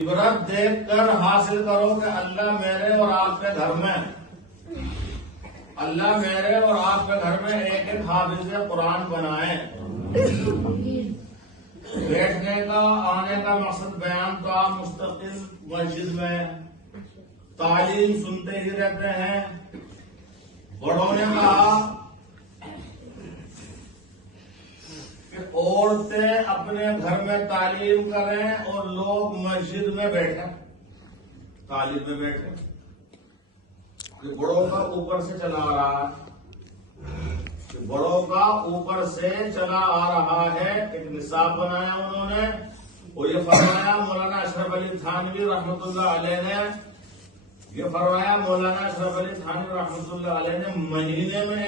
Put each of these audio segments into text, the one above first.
عبرت دیکھ کر حاصل کرو کہ اللہ میرے اور آپ کے گھر میں ایک ایک حافظ قرآن بنائے. بیٹھنے کا آنے کا مقصد بیان تو آپ مستقل مسجد میں تعلیم سنتے ہی رہتے ہیں. بڑوں نے کہا کہ عورتیں اپنے گھر میں تعلیم کریں اور لوگ مسجد میں بیٹھیں تعلیم میں بیٹھیں. یہ بڑوں کا اوپر سے چلا آ رہا ہے ایک نصاب بنایا انہوں نے. اور یہ فرمایا مولانا اشرف علی تھانوی رحمۃ اللہ علیہ نے مہینے میں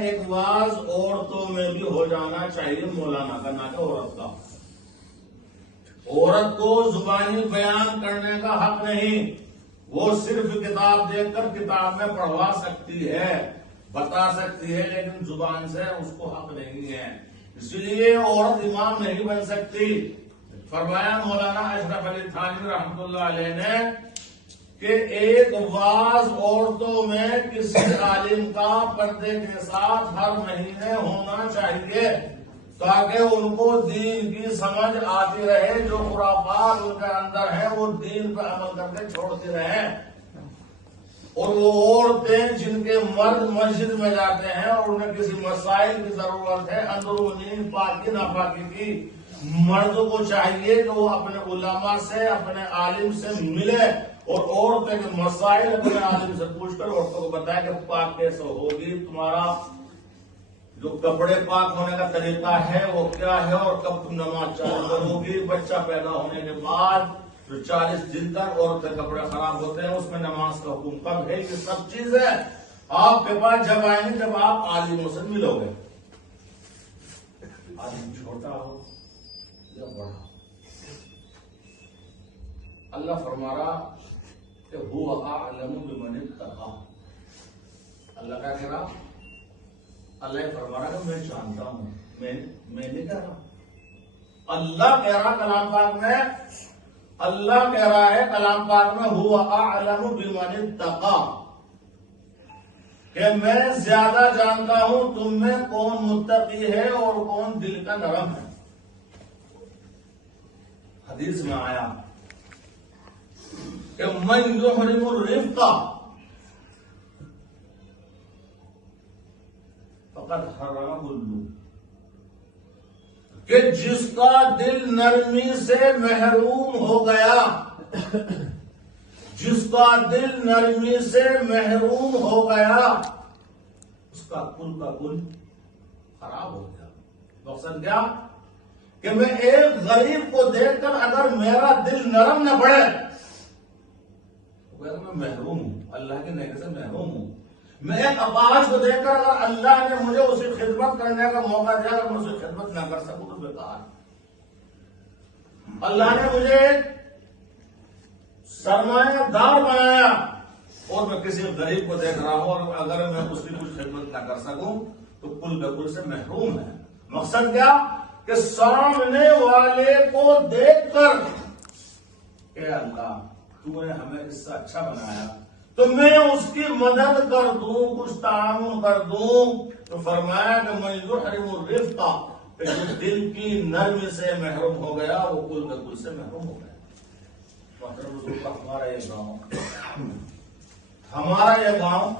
ایک واز عورتوں میں بھی ہو جانا چاہیے. مولانا کا نہ کہ عورت کا. عورت کو زبانی بیان کرنے کا حق نہیں. وہ صرف کتاب دیکھ کر کتاب میں پڑھوا سکتی ہے, بتا سکتی ہے, لیکن زبان سے اس کو حق نہیں ہے. اس لیے عورت امام نہیں بن سکتی. فرمایا مولانا اشرف علی تھانوی رحمۃ اللہ علیہ نے کہ ایک واز عورتوں میں کسی عالم کا پردے کے ساتھ ہر مہینے ہونا چاہیے تاکہ ان کو دین کی سمجھ آتی رہے. جو خرافات ان کے اندر ہے وہ دین پہ عمل کر کے چھوڑتی رہے. اور وہ عورتیں جن کے مرد مسجد میں جاتے ہیں اور انہیں کسی مسائل کی ضرورت ہے اندرونی پاکی ناپاکی کی, مرد کو چاہیے کہ وہ اپنے علماء سے اپنے عالم سے ملے اور عورتیں کے مسائل اپنے عالم سے پوچھ کر عورتوں کو بتائے کہ پاک کیسے ہوگی, تمہارا جو کپڑے پاک ہونے کا طریقہ ہے وہ کیا ہے, اور کب تم نماز چالو کرو گی. بچہ پیدا ہونے کے بعد جو 40 دن تک عورت کے کپڑے خراب ہوتے ہیں اس میں نماز کا حکم کب ہے. یہ سب چیزیں آپ کے پاس جب آئیں گے جب آپ عالموں سے ملو گے. عالم چھوٹا ہو یا بڑا, اللہ فرما رہا کہ هو اعلم بمن اتقى. اللہ کیا کہہ رہا؟ اللہ فرما رہا کہ میں جانتا ہوں. میں نہیں کہہ رہا, اللہ کہہ رہا کلام پاک میں. اللہ کہہ رہا ہے کلام پاک میں هو اعلم بمن اتقى کہ میں زیادہ جانتا ہوں تم میں کون متقی ہے اور کون دل کا نرم ہے. حدیث میں آیا کہ من یحرم الرفق فقد حرمه اللہ, کہ جس کا دل نرمی سے محروم ہو گیا, اس کا کل کا کل خراب ہو گیا. مقصد کیا کہ میں ایک غریب کو دیکھ کر اگر میرا دل نرم نہ پڑے تو میں محروم ہوں, اللہ کے نعمت سے محروم ہوں. میں ایک اپاہج کو دیکھ کر اگر اللہ نے مجھے اسے خدمت کرنے کا موقع دیا اگر میں اسے خدمت نہ کر سکوں تو بیکار. اللہ نے مجھے سرمایہ دار بنایا اور میں کسی غریب کو دیکھ رہا ہوں اور اگر میں اس کی کچھ خدمت نہ کر سکوں تو کل بکل سے محروم ہے. مقصد کیا کہ سامنے والے کو دیکھ کر اے اللہ تو نے ہمیں اس سے اچھا بنایا تو میں اس کی مدد کر دوں, کچھ تعاون کر دوں. تو فرمایا کہ من یحرم الرفق کہ جو دل کی نرمی سے محروم ہو گیا وہ کل بکل سے محروم ہو گیا. ہمارا یہ گاؤں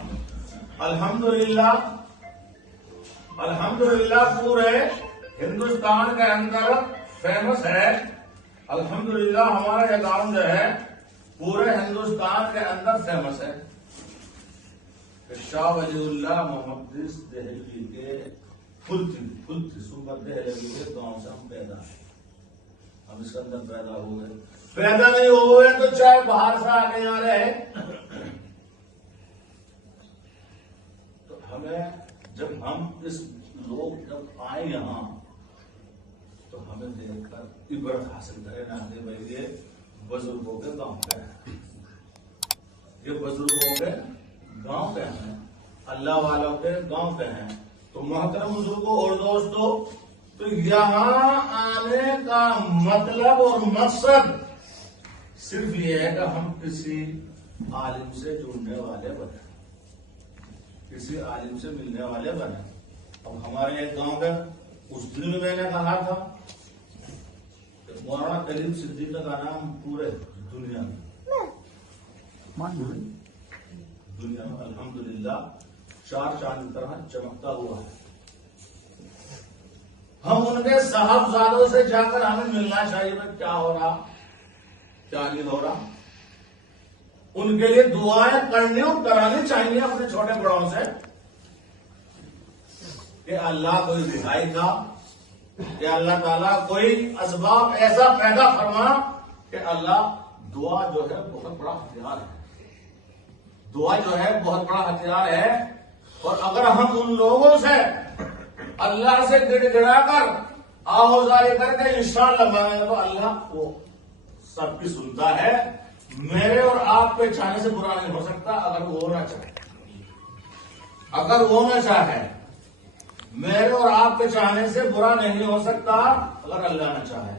الحمدللہ پورے ہندوستان کے اندر فیمس ہے. الحمدللہ ہمارا یہ گاؤں جو ہے پورے ہندوستان کے اندر فیمس ہے. شاہ ولی اللہ محدث دہلوی کے پھلتی سنبت دہلوی کے گاؤں سے ہم پیدا ہیں. ہم اس کے اندر پیدا ہوئے, پیدا نہیں ہوئے تو چاہے باہر سے آگے یہاں رہے. تو ہمیں جب ہم اس لوگ جب آئے یہاں تو ہمیں دیکھ کر عبرت حاصل کرے نہ کہ بھائی یہ بزرگوں کے گاؤں کے ہیں, یہ بزرگوں کے گاؤں کے ہیں, اللہ والوں کے گاؤں کے ہیں. تو محترم بزرگوں اور دوستوں تو یہاں آنے کا مطلب اور مقصد صرف یہ ہے کہ ہم کسی عالم سے جڑنے والے بنے، کسی عالم سے ملنے والے بنے. اب ہمارے ایک گاؤں کا اس دن میں نے کہا تھا کہ مولانا کلیم صدیقی کا نام پورے دنیا میں الحمدللہ چار چاند کی طرح چمکتا ہوا ہے. ہم ان کے صاحبزادوں سے جا کر ہمیں ملنا چاہیے کہ کیا ہو رہا، کیا نہیں ہو رہا. ان کے لیے دعائیں کرنی اور کرانی چاہیے اپنے چھوٹے بڑوں سے کہ اللہ کوئی رہائی کا، کہ اللہ تعالیٰ کوئی اسباب ایسا پیدا فرما کہ اللہ دعا جو ہے بہت بڑا ہتھیار ہے، دعا جو ہے بہت بڑا ہتھیار ہے. اور اگر ہم ان لوگوں سے اللہ سے گڑ گڑا کر آہوزاری کر کے انشاءاللہ مانگیں گے تو اللہ وہ سب کی سنتا ہے. میرے اور آپ کے چاہنے سے برا نہیں ہو سکتا اگر وہ نہ چاہے، اگر وہ نہ چاہے. میرے اور آپ کے چاہنے سے برا نہیں ہو سکتا اگر اللہ نہ چاہے.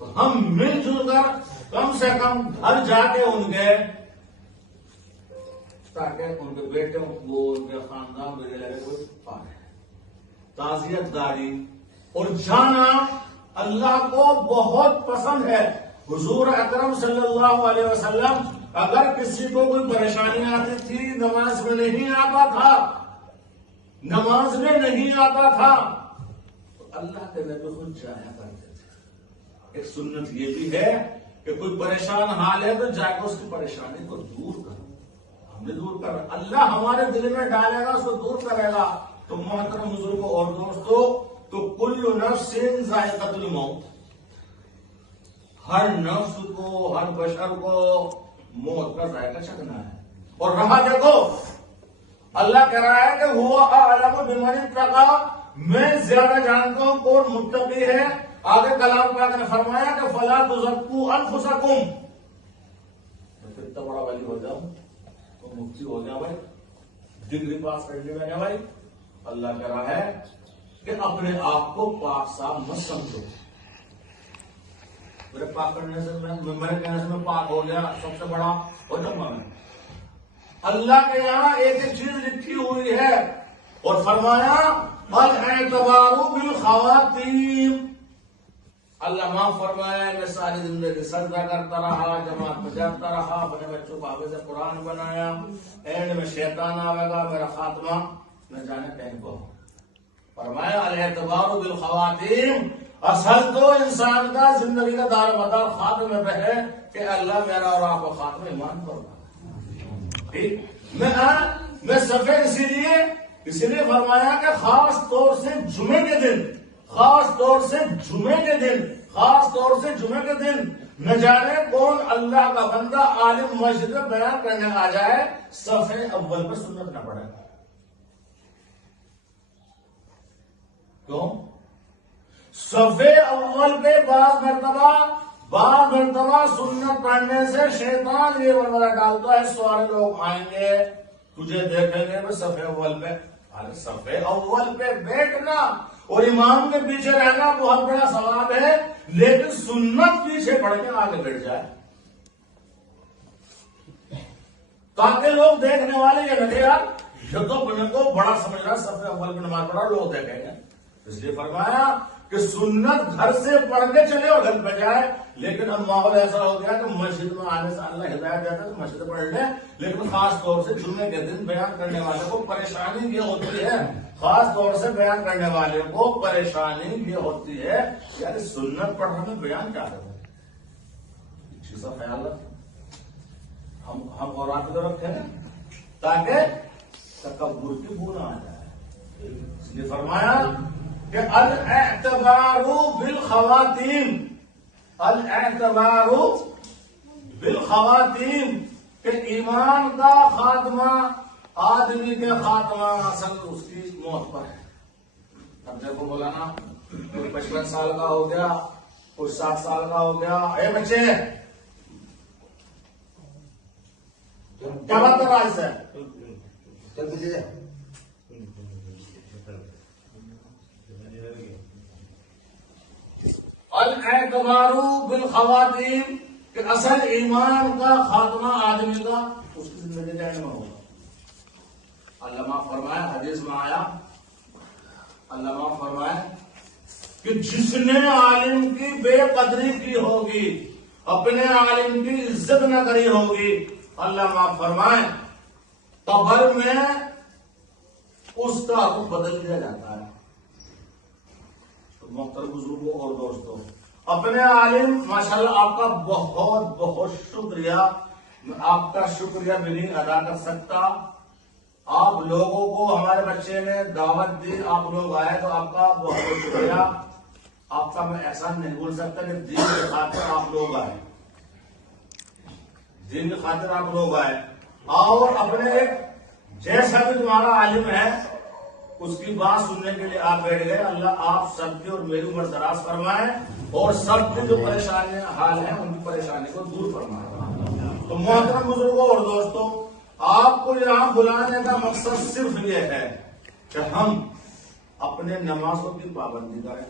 تو ہم مل جل کر کم سے کم گھر جا کے ان کے، تاکہ ان کے بیٹے وہ ان کے خاندان میرے لگے کوئی پائے تعزیت داری اور جانا اللہ کو بہت پسند ہے. حضور اکرم صلی اللہ علیہ وسلم اگر کسی کو کوئی پریشانی آتی تھی، نماز میں نہیں آتا تھا، نماز میں نہیں آتا تھا تو اللہ کے نبی خود جایا کرتے تھے. ایک سنت یہ بھی ہے کہ کوئی پریشان حال ہے تو جا کے اس کی پریشانی کو دور کرو. ہم نے دور کر، اللہ ہمارے دل میں ڈالے گا اس کو دور کرے گا. تو محترم بزرگوں اور دوستو، تو کل نفس ذائقۃ الموت، ہر نفس کو، ہر بشر کو موت کا ذائقہ چکھنا ہے. اور رہا دیکھو، اللہ کہہ رہا ہے کہ ہوا اعلم بمن اتقی، میں زیادہ جانتا ہوں کون متقی ہے. آگے کلام پاک نے فرمایا کہ فلا تزکوا انفسکم، کتنا بڑا ولی ہو جاؤ تو مفتی ہو گیا بھائی، ڈگری پاس کرنے میں بھائی. اللہ کہہ رہا ہے کہ اپنے آپ کو پاک صاف مت سمجھو. میرے پاک کرنے سے میرے کہنے سے میں پاک ہو گیا سب سے بڑا ہو جاؤں میں. اللہ کے یہاں ایک ایک چیز لکھی ہوئی ہے اور فرمایا الاعتبار بالخواتیم. اللہ معاف فرمایا میں ساری زندگی سجدہ کرتا رہا، جماعت میں جاتا رہا، اپنے بچوں کو حافظ قرآن بنایا، اینڈ میں شیطان آئے گا، میرا خاتمہ نہ جانے کہیں کو. فرمایا الاعتبار بالخواتیم، اصل تو انسان کا زندگی کا دار مدار خاتمے پہ ہے کہ اللہ میرا اور آپ کا خاتمہ ایمان پر. میں سفید اسی لیے فرمایا کہ خاص طور سے جمعے کے دن، خاص طور سے جمعے کے دن، خاص طور سے جمعے کے دن نہ جانے کون اللہ کا بندہ عالم مسجد میں بیان کرنے آ جائے، صفحے اول پہ سنت نہ پڑے. کیوں؟ صفحے اول پہ بعض مرتبہ سنت پڑھنے سے شیطان یہ ورورہ ڈالتا ہے سارے لوگ آئیں گے تجھے دیکھیں گے صفحے اول پہ. ارے صفحے اول پہ بیٹھنا اور امام کے پیچھے رہنا بہت بڑا ثواب ہے، لیکن سنت پیچھے پڑھ کے آگے بیٹھ جائے تاکہ لوگ دیکھنے والے یہ لگے یار یہ تو اپنے کو بڑا سمجھ رہا صفحے اول پہ نماز پڑھا، لوگ دیکھیں گے. اس لیے فرمایا کہ سنت گھر سے پڑھ کے چلے اور گھر پہ جائے. لیکن اب ماحول ایسا ہو گیا کہ مسجد میں آنے سے اللہ ہدایت دیتا ہے تو مسجد پڑھ لیں، لیکن خاص طور سے جمعے کے دن بیان کرنے والے کو پریشانی یہ ہوتی ہے، خاص طور سے بیان کرنے والے کو پریشانی یہ ہوتی ہے یار سنت پڑھنے میں بیان کیا کرتے ہیں. چیز کا خیال رکھیں، ہم اور آپ کو رکھیں تاکہ تکبر کی بو نہ آ جائے. اس لیے فرمایا کہ الاعتبار بالخواتیم، الاعتبار بالخواتیم، کہ ایمان کا خاتمہ، آدمی کے خاتمہ اصل اس کی موت پر ہے. اب دیکھو مولانا کوئی 55 سال کا ہو گیا، کوئی 60 سال کا ہو گیا، اے بچے کیا بات کر رہا ہے اس سے؟ الاعتبار بالخواتیم کہ اصل ایمان کا خاتمہ آدمی کا اس کی زندگی کا علم ہوگا. علامہ فرمایا، حدیث میں آیا، علامہ فرمایا کہ جس نے عالم کی بے قدری کی ہوگی، اپنے عالم کی عزت نہ کری ہوگی، علامہ فرمائے قبر میں اس کا رخ بدل دیا جاتا ہے. تو محترم بزرگوں اور دوستوں، اپنے عالم ماشاءاللہ آپ کا بہت بہت شکریہ. میں آپ کا شکریہ بھی نہیں ادا کر سکتا. آپ لوگوں کو ہمارے بچے نے دعوت دی، آپ لوگ آئے تو آپ کا بہت بہت شکریہ. آپ کا میں احسان نہیں بھول سکتا کہ دین کی خاطر آپ لوگ آئے، دین کی خاطر آپ لوگ آئے. اور اپنے جیسا بھی تمہارا عالم ہے اس کی بات سننے کے لیے آپ بیٹھ گئے. اللہ آپ سب کی اور میری عمر دراز فرمائے اور سب کی جو پریشانی حال ہیں ان کی پریشانی کو دور فرمائے. تو محترم بزرگوں اور دوستوں، آپ کو یہاں بلانے کا مقصد صرف یہ ہے کہ ہم اپنے نمازوں کی پابندی کریں،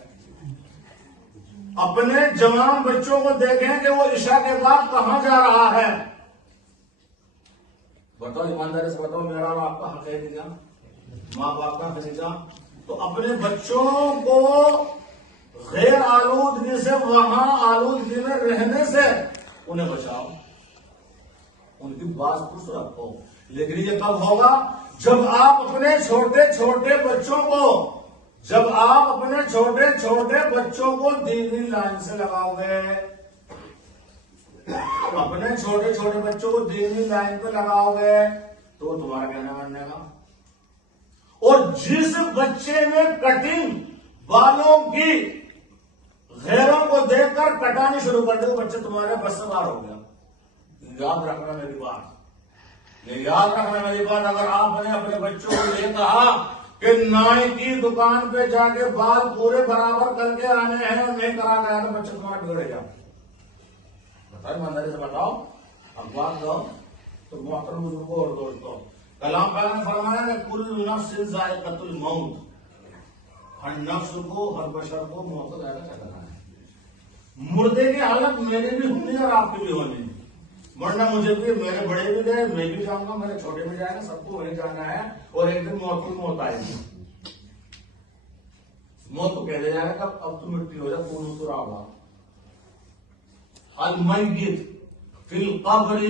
اپنے جوان بچوں کو دیکھیں کہ وہ عشاء کے بعد کہاں جا رہا ہے. بتاؤ ایمانداری سے بتاؤ، میرا اور آپ کا حق ہے کیا؟ ماں باپ کا خریدا. تو اپنے بچوں کو غیر آلودگی سے، وہاں آلودگی میں رہنے سے انہیں بچاؤ، ان کی بات خوش رکھو. لیکن یہ کب ہوگا؟ جب آپ اپنے چھوٹے چھوٹے بچوں کو دینی لائن سے لگاؤ گے، اپنے چھوٹے چھوٹے بچوں کو دینی لائن پہ لگاؤ گے تو وہ تمہارا کہنا ماننے گا. اور جس بچے میں کٹنگ بالوں کی غیروں کو دیکھ کر کٹانی شروع کر دے وہ بچے تمہارے بس سے باہر ہو گیا. یاد رکھنا میری بات، یہ یاد رکھنا میری بات. اگر آپ نے اپنے بچوں کو یہ کہا کہ نائی کی دکان پہ جا کے بال پورے برابر کر کے آنے ہیں اور نہیں کرا گیا تو بچے تمہارا بگڑے گا. بتائیں ایمانداری سے بتاؤ، اخبار دو. تو محترم بزرگوں اور دوستوں، کلام پاک نے فرمایا کہ کل نفس ذائقۃ الموت، ہر نفس کو، ہر بشر کو موت کا ذائقہ چکھنا ہے. مردے کی حالت میری بھی ہونی اور آپ کی بھی ہونی. مرنا مجھے بھی، میرے بڑے بھی گئے، میں بھی جاؤں گا، میرے چھوٹے بھی جائیں گے، سب کو وہیں جانا ہے. اور ایک دن موت کی موت آئے گی. موت کو کہہ دیا جائے گا اب تو مٹی ہو جائے، خون اترا ہوگا. المیت فی القبر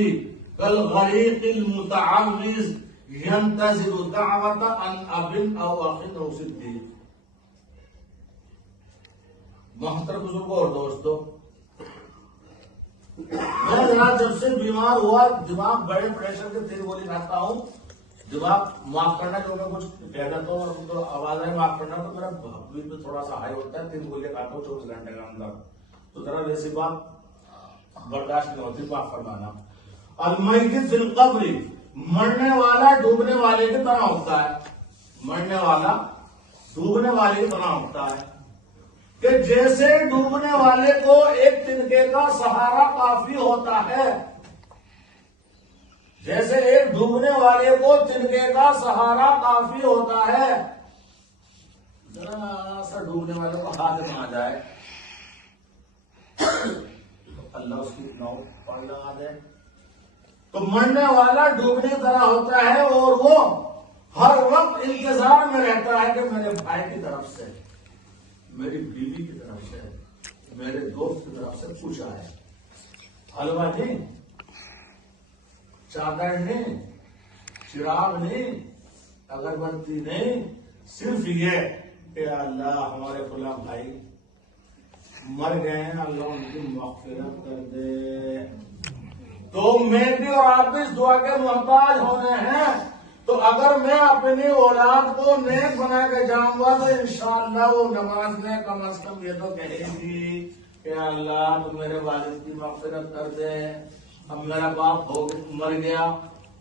کالغریق المتعوذ ينتظر دعوت عن اب او اخ او صدیق. محترم بزرگوں اور دوستوں، میں ذرا جب سے بیمار ہوا، دماغ بڑے پریشر کے 3 گولی کھاتا ہوں. دماغ معاف کرنا جو میں کچھ کہہ دیتا ہوں تو آواز ہے معاف کرنا، تو میرا بی پی تھوڑا سا ہائی ہوتا ہے. 3 گولی کھاتا ہوں 24 گھنٹے کے اندر. تو ذرا ویسی بات برداشت نہیں ہوتی، معاف فرمانا. المیت فی القبر، مرنے والا ڈوبنے والے کی طرح ہوتا ہے. مرنے والا ڈوبنے والے کی طرح ہوتا ہے کہ جیسے ڈوبنے والے کو ایک تنکے کا سہارا کافی ہوتا ہے، جیسے ایک ڈوبنے والے کو تنکے کا سہارا کافی ہوتا ہے. ذرا سا ڈوبنے والے کو ہاتھ میں آ جائے تو اللہ اس کی ناؤ پانی لگا دے. تو مرنے والا ڈوبنے کی طرح ہوتا ہے اور وہ ہر وقت انتظار میں رہتا ہے کہ میرے بھائی کی طرف سے، میری بیوی کی طرف سے، میرے دوست کی طرف سے کچھ آئے. حلوہ نہیں، چادر نہیں، چراغ نہیں، اگربتی نہیں، صرف یہ کہ اللہ ہمارے فلاں بھائی مر گئے ہیں، اللہ ان کی مغفرت کر دے. تو میں بھی اور آپ بھی اس دعا کے محتاج ہونے ہیں. تو اگر میں اپنی اولاد کو نیک بنا کے جاؤں گا تو انشاءاللہ وہ نماز میں کم از کم یہ تو کہے گی کہ اللہ تو میرے والد کی مغفرت کر دے. اب میرا باپ مر گیا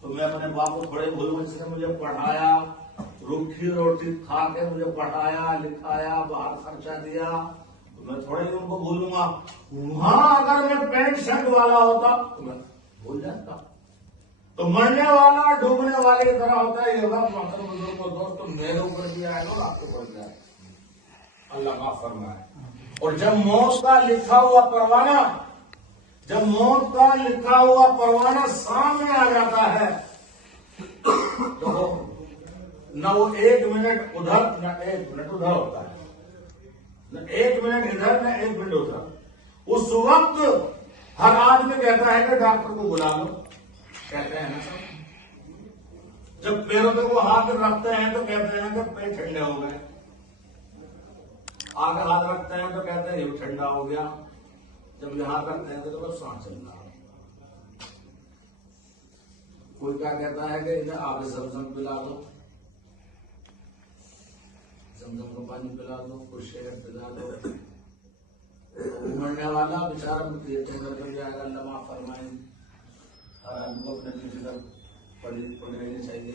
تو میں اپنے باپ کو تھوڑے بھول بچے نے مجھے پڑھایا، روکھی روٹی کھا کے مجھے پڑھایا لکھایا، باہر خرچہ دیا، تو میں تھوڑے ہی ان کو بھولوں گا. وہاں اگر میں پینٹ شرٹ والا ہوتا تو میں بھول جاتا. تو مرنے والا ڈوبنے والے کی طرح ہوتا ہے. یہ بات محترم بزرگوں دوستوں میرے اوپر بھی آئے گا اور آپ کے اوپر بھی آئے گا. اللہ معاف فرمائے. اور جب موت کا لکھا ہوا پروانہ سامنے آ جاتا ہے تو نہ وہ 1 منٹ ادھر نہ 1 منٹ ادھر ہوتا ہے، نہ 1 منٹ ادھر نہ 1 منٹ ادھر. اس وقت ہر آدمی کہتا ہے کہ ڈاکٹر کو بلا لو، کہتے ہیں نا سب. جب پیروں پہ وہ ہاتھ رکھتے ہیں تو کہتے ہیں کہ پیر ٹھنڈے ہو گئے، آگے ہاتھ رکھتے ہیں تو کہتے ہیں یہ ٹھنڈا ہو گیا، جب یہاں رکھتے ہیں تو بس سانس چل رہا ہے. کوئی کیا کہتا ہے کہ انہیں آگے زمزم پلا دو، زمزم کو پانی پلا دو، کوئی شہد پلا دو. مرنے والا بیچارہ ٹینڈر کر جائے گا، اللہ معاف فرمائے. ہر آدمی کو اپنے پیچھے پڑھ لینی چاہیے.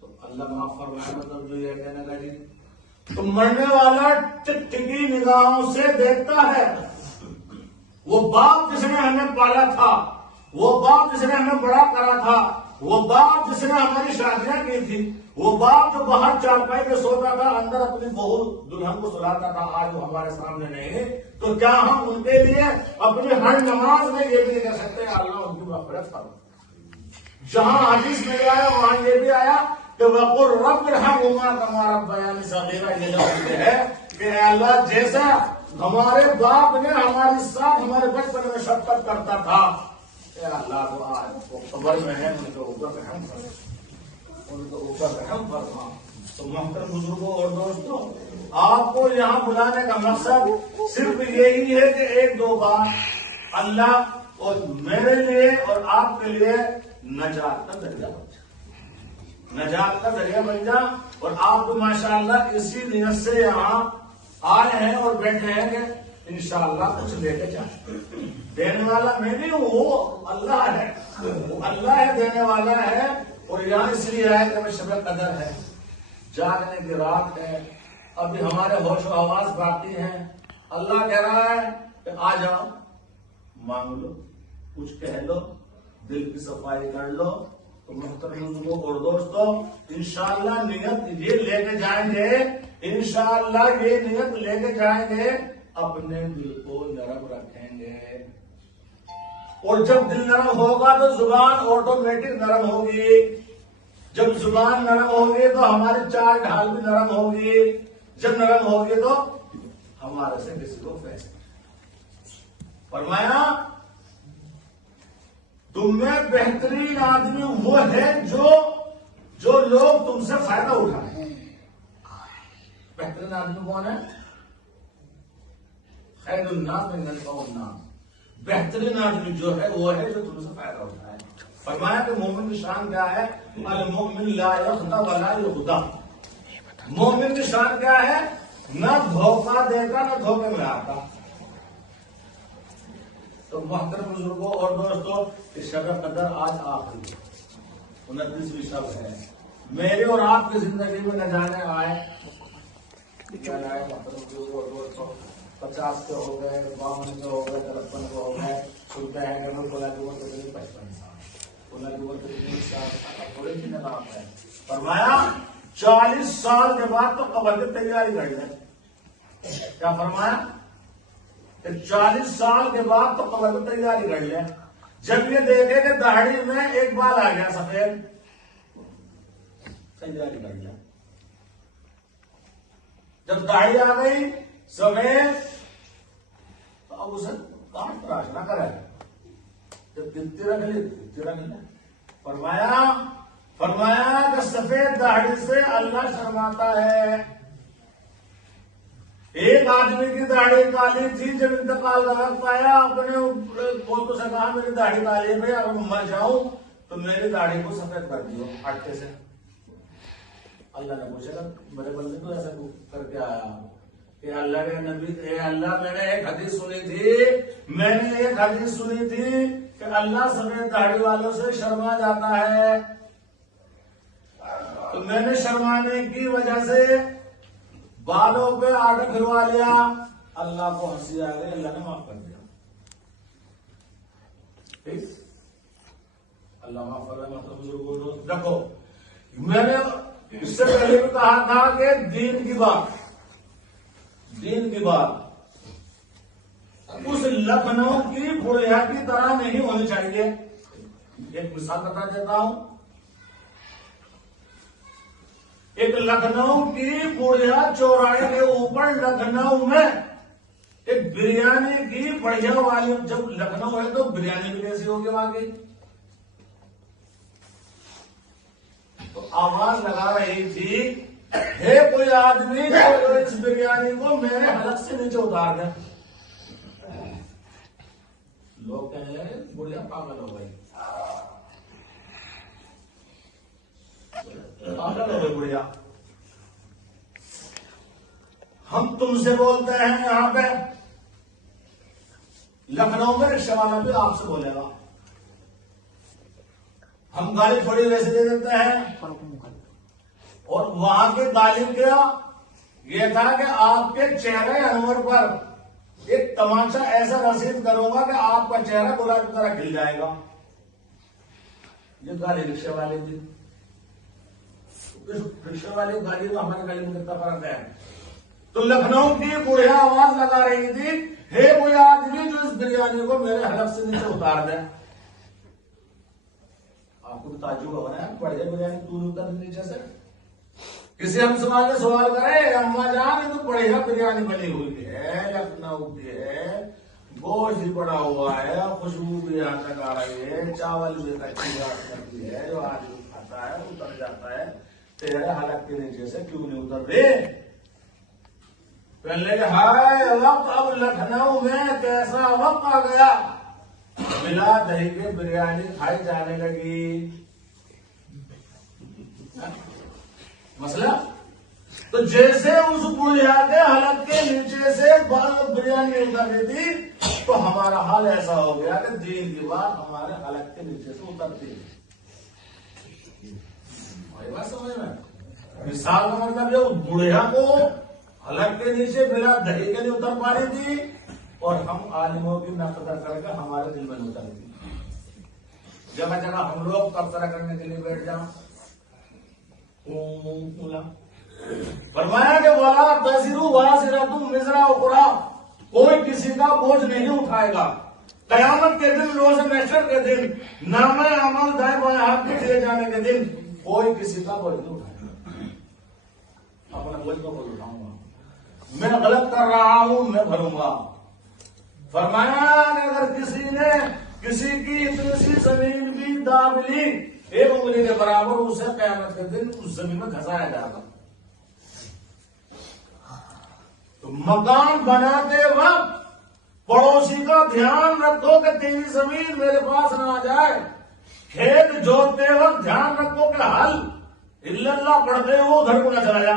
تو اللہ معاف فرمائے مطلب جو یہ کہنے کا جی تو مرنے والا ٹکٹکی نگاہوں سے دیکھتا ہے. وہ باپ جس نے ہمیں پالا تھا، وہ باپ جس نے ہمیں بڑا کرا تھا، وہ باپ جس نے ہماری شادیاں کی تھی، وہ باپ جو باہر چارپائی پہ سوتا تھا، اندر اپنی بہو دلہن کو سلاتا تھا، آج وہ ہمارے سامنے نہیں ہے. تو کیا ہم ان کے لیے اپنی ہر نماز میں یہ بھی نہیں کہہ سکتے اللہ ان کی مغفرت کرو؟ جہاں حدیث میں آیا وہاں یہ بھی آیا کہ وَقُلْ رَبِّ ارْحَمْهُمَا كَمَا رَبَّيَانِي صَغِيرًا. یہ لفظ ہے کہ اے اللہ جیسا ہمارے باپ نے ہمارے ساتھ ہمارے بچپن میں شفقت کرتا تھا، اے اللہ وہ قبر میں ہے، ان کے اوپر رحم فرما، ان کے اوپر رحم فرما. تو محترم بزرگوں اور دوستوں، آپ کو یہاں بلانے کا مقصد صرف یہی ہے کہ 1-2 بار اللہ اور میرے لیے اور آپ کے لیے نجات کا ذریعہ بن جائے، نجات کا ذریعہ بن جائے. اور آپ کو ماشاءاللہ اسی نیت سے یہاں آئے ہیں اور بیٹھے ہیں کہ انشاءاللہ کچھ لے کے جائیں. دینے والا میں نہیں ہوں، وہ اللہ ہے، وہ اللہ ہے، دینے والا ہے. اور یہاں اس لیے آئے کہ شب قدر ہے، جاگنے کی رات ہے، ابھی ہمارے ہوش و حواس باقی ہیں. اللہ کہہ رہا ہے کہ آ جاؤ، مانگ لو، کچھ کہہ لو، دل کی صفائی کر لو. تو محترم بزرگوں اور دوستوں، انشاءاللہ نیت یہ لے کے جائیں گے، انشاءاللہ یہ نیت لے کے جائیں گے، اپنے دل کو نرم رکھیں گے. اور جب دل نرم ہوگا تو زبان آٹومیٹک نرم ہوگی. جب زبان نرم ہوگی تو ہماری چال ڈھال بھی نرم ہوگی. جب نرم ہوگی تو ہمارے سے کسی کو فیصلہ. فرمایا تم میں بہترین آدمی وہ ہے جو لوگ تم سے فائدہ اٹھائیں. بہترین آدمی کون ہے؟ خیر الناس من انفع الناس. بہترین آدمی جو ہے وہ ہے جو تم سے فائدہ اٹھائے. فرمایا کہ مومن کی شان کیا ہے؟ المؤمن لا یخدع ولا یخدع. مومن کی شان کیا ہے؟ نہ دھوکہ دیتا نہ دھوکے میں آتا. تو محترم بزرگوں اور دوستوں، اس شب قدر آج آخری 29ویں شب ہے. میرے اور آپ کی زندگی میں نہ جانے آئے محترم بزرگوں اور دوستوں، 50 کے ہو گئے، 52 کے ہو گئے، 53 کے ہو گئے. سنتے ہیں کہ کھلا کی عمر کتنی 55 سال، کھلا کی عمر کتنی 30 سال، تھوڑے سی نام ہے. فرمایا 40 سال کے بعد تو قبر کی تیاری کر لیں. کیا فرمایا؟ 40 سال کے بعد تو قبر کی تیاری کر لیں. جب یہ دیکھے کہ داڑھی میں ایک بال آ گیا سفید، تیاری کر لیں. جب داڑھی آ گئی سفید تو اب اسے کاٹ تراش نہ کرے. جب گنتی رکھ لی گنتی رکھ لیں. فرمایا کہ سفید داڑھی سے اللہ شرماتا ہے. ایک آدمی کی داڑھی کالی تھی، جب انتقال کا وقت آیا اپنے پوتوں سے کہا میری داڑھی کالی ہے، اگر میں مر جاؤں تو میری داڑھی کو سفید کر دیو آٹے سے. اللہ نے پوچھا کہ میرے بندے تو ایسا کر کے آیا کہ اللہ کے نبی، اے اللہ میں نے ایک حدیث سنی تھی کہ اللہ سفید داڑھی والوں سے شرما جاتا ہے. تو میں نے شرمانے کی وجہ سے بالوں پہ آٹا پھروا لیا. اللہ کو ہنسی آ گئی، اللہ نے معاف کر دیا. ٹھیک، اللہ معاف کر رہا. مطلب بزرگوں دیکھو، میں نے اس سے پہلے بھی کہا تھا کہ دین کی بات دین کی بات اس لکھنؤ کی بڑھیا کی طرح نہیں ہونی چاہیے. ایک مثال بتا دیتا ہوں. ایک لکھنؤ کی بڑھیا چوراہے کے اوپر لکھنؤ میں ایک بریانی کی بڑھیا والی, جب لکھنؤ ہے تو بریانی بھی کیسی ہوگی وہاں کی. تو آواز لگا رہی تھی, ہے کوئی آدمی جو اس بریانی کو میرے حلق سے نیچے اتار دے. لوگ کہنے لگے بڑھیا پاگل ہو گئی, پاگل ہو گئی بڑھیا. ہم تم سے بولتے ہیں یہاں پہ, لکھنؤ میں رکشہ والا بھی آپ سے بولے گا. ہم گالی تھوڑی ویسے دے دیتے ہیں, اور وہاں کے گالی کیا یہ تھا کہ آپ کے چہرے انور پر ایک تماشا ایسا رسید کروں گا کہ آپ کا چہرہ گلاب کی طرح کھل جائے گا. یہ گالی رکشے والے تھی. رکشے والے گالی کو ہمارے گالی میں کتنا فرق ہے. تو لکھنؤ کی بڑھیا آواز لگا رہی تھی, ہے کوئی آدمی جو اس بریانی کو میرے حلق سے نیچے اتار دے. آپ کو تعجب ہو رہا ہے, بڑھیا بریانی دور اتر نیچے سے. کسی ہم سوال نے سوال کرے, اما جان یہ تو بڑھیا بریانی بنی ہوئی ہے, لکھنؤ کی ہے, گوشت بھی پڑا ہوا ہے, خوشبو بھی یہاں تک آ رہی ہے, چاول بھی اچھی بات کرتی ہے, جو آدمی کھاتا ہے اتر جاتا ہے, تیرے حلق کے نیچے سے کیوں نہیں اتر رہے. پہلے کہ ہائے وقت, اب لکھنؤ میں کیسا وقت آ گیا, بلا دہی کے بریانی کھائی جانے لگی. مسئلہ تو جیسے اس بڑھیا کے حلق کے نیچے سے بریانی اتر رہی تھی, تو ہمارا حال ایسا ہو گیا کہ دین کی بات ہمارے حلق کے نیچے سے اترتی ہے. بات سمجھ میں, مثال کا مطلب یہ بڑھیا کو حلق کے نیچے بلا دہی کے لیے اتر پا رہی تھی, اور ہم عالموں کی نقد کر کے ہمارے دل میں اتر تھی. جگہ جگہ ہم لوگ تبصرہ کرنے کے لیے بیٹھ جاؤ. فرمایا کہ ولا تزرو وازرۃ وزر اخری, کوئی کسی کا بوجھ نہیں اٹھائے گا. قیامت کے دن, روز محشر کے دن, نامہ عمل دائیں بائیں ہاتھ میں چلے جانے کے دن, کوئی کسی کا بوجھ نہیں اٹھائے گا. اپنا بوجھ کو بوجھ اٹھاؤں گا, میں غلط کر رہا ہوں میں بھروں گا. فرمایا کہ اگر کسی نے کسی کی اتنی سی زمین بھی داب لی, ایک انگلی کے برابر, اسے قیامت کے دن اس زمین میں دھسایا جائے گا. تو مکان بناتے وقت پڑوسی کا دھیان رکھو کہ تیری زمین میرے پاس نہ آ جائے. کھیت جوتتے وقت دھیان رکھو کہ حل اللہ پڑھتے ہو ادھر کو نہ چلا جا.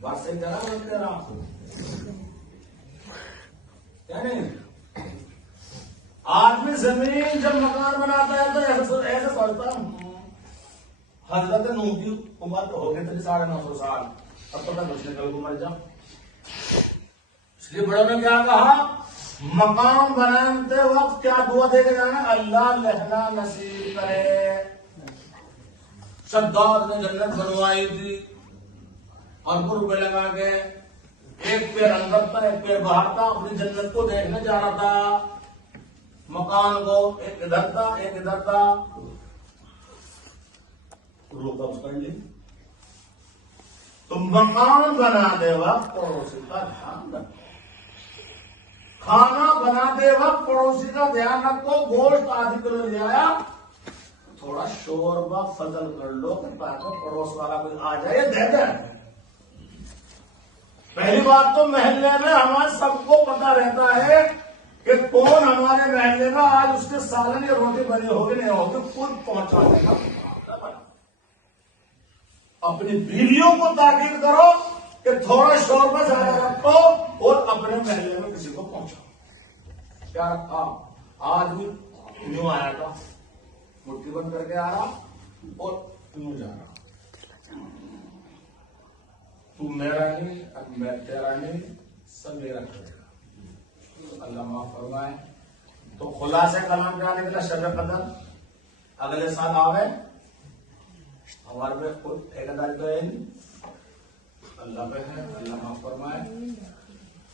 بات صحیح کرا بولتے رہا آپ کو کیا نہیں. آدمی زمین جب مکان بناتا ہے تو ایسے سوچتا حضرت نوح کی عمر ہو گئی تھی 950 سال, اب تو میں کچھ نکل کو مر جاؤں. اس لیے بڑوں نے کیا کہا, مکان بناتے وقت کیا دعا دے کے جانا, اللہ لہنا نصیب کرے. شداد نے جنت بنوائی تھی اور روپے لگا کے, ایک پیر اندر تھا ایک پیر باہر تھا, اپنی جنت کو دیکھنے جا رہا تھا. مکان کو ایک ادھر تھا ایک ادھر تھا, روح قبض کر لی. تو مکان بناتے وقت پڑوسی کا دھیان رکھو, کھانا بناتے وقت پڑوسی کا دھیان رکھو. گوشت آدھی کلو لے آیا, تھوڑا شوربا فضل کر لو تاکہ پڑوس والا کوئی آ جائے دے دے. پہلی بات تو محلے میں ہمارے سب کو پتا رہتا ہے کہ کون ہمارے محلے میں آج اس کے سالن یا روٹی بنی ہوگی نہیں ہوگی, خود پہنچانے کا. اپنی بیویوں کو تاکید کرو کہ تھوڑا شوربہ زیادہ رکھو اور اپنے محلے میں کسی کو پہنچاؤ. کیا رکھا, آج بھی یوں آیا تھا, مٹھی بند کر کے آ رہا اور یوں جا رہا. تو میرا نہیں, میں تیرا نہیں, سب میرا کرے گا. اللہ معاف فرمائے. تو خلاصہ کلام کیا نکلا, شب قدر اگلے سال آوے, ہمارے پہ کوئی ٹھیکیداری تو ہے نہیں. اللہ پہ ہے، اللہ معاف فرمائے.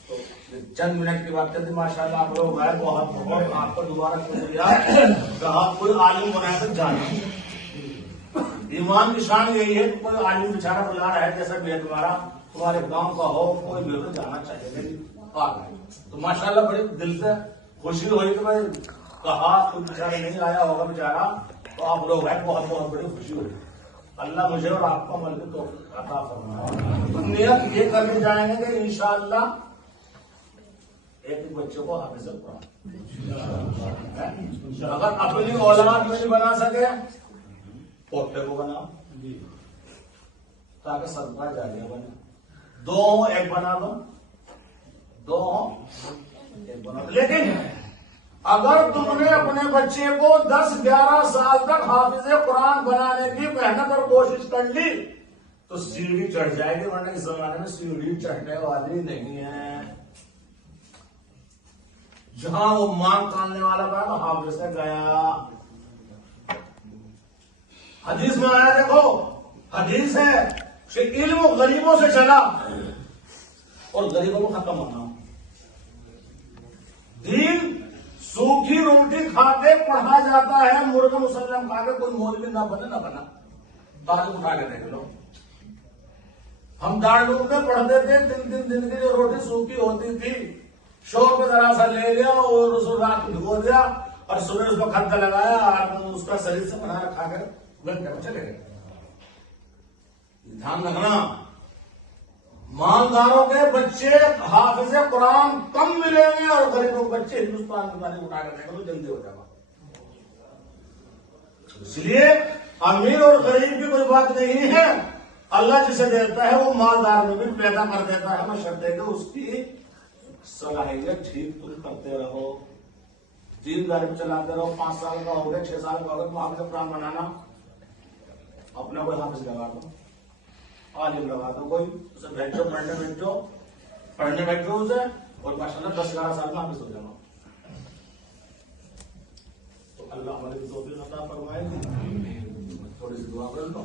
تو چند منٹ کی بات کرتے ماشاء اللہ آپ لوگ آئے، بہت بہت آپ کا دوبارہ شکریہ. کہا کوئی عالم بنا کر جانا، ایمان کی شان یہی ہے کہ کوئی عالم بیچارہ بلا رہا ہے، جیسا بھی ہے تمہارے گاؤں کا ہو، کوئی بھی تو جانا چاہیے. لیکن آ گئے تو ماشاء اللہ بڑے دل سے خوشی ہوئی کہ میں کہا کوئی بیچارہ نہیں آیا ہوگا بیچارہ، تو آپ لوگ آئے، بہت بہت بڑی خوشی ہوئی. اللہ مجھے اور آپ کو عمل کی توفیق عطا فرمائے. نیت یہ کر کے جائیں گے کہ انشاءاللہ ایک بچے کو حافظ قرآن، اگر اپنی اولاد میں نہیں بنا سکے پوتے کو بنا، تاکہ صدقہ جاریہ بنے. دو ہوں ایک بنا دو، دو ہوں ایک بنا دو. لیکن اگر تم نے اپنے بچے کو 10-11 سال تک حافظ قرآن بنانے کی محنت اور کوشش کر لی تو سیڑھی چڑھ جائے گی، ورنہ اس زمانے میں سیڑھی چڑھنے والی نہیں ہے. جہاں وہ ماں کاننے والا تھا تو حافظ سے گیا. حدیث میں آیا، دیکھو حدیث ہے کہ علم غریبوں سے چلا اور غریبوں کو ختم ہونا. دین سوکھی روٹی کھا کے پڑھا جاتا ہے، مرغ مسلم کھا کے کوئی مولوی نہ بنے نہ بنا. تاریخ اٹھا کے دیکھ لو، ہم دارالعلوم میں پڑھتے تھے، 3 دن کی جو روٹی سوکھی ہوتی تھی شور پہ ذرا سا لے لیا اور اس رات کو بھگو دیا اور صبح اس کو کھدا لگایا اور اس کا شریر سے بنا رکھا کر گھنٹے میں چلے گئے. دھیان رکھنا، مالداروں کے بچے حافظ قرآن کم ملیں گے اور غریبوں کے بچے ہندوستان کی تاریخ اٹھا کر دیکھو تو جلدی ہو جائے گا. اس لیے امیر اور غریب کی کوئی بات نہیں ہے، اللہ جسے دیتا ہے وہ مالدار میں بھی پیدا کر دیتا ہے. بشرطے کہ اس کی صلاحیت ٹھیک تم کرتے رہو، دین گاڑی میں چلاتے رہو. 5 سال کا ہو گیا، 6 سال کا ہو گیا، تو حافظ قرآن بنانا، اپنا کوئی حافظ لگا دو، عالم لگا دو، کوئی اسے بھیجو، پڑھنے بیٹھو اسے، اور ماشاءاللہ 10-11 سال میں حافظ ہو جانا. تو اللہ ہماری توفیق عطا فرمائے. تھوڑی سی دعا کر لو.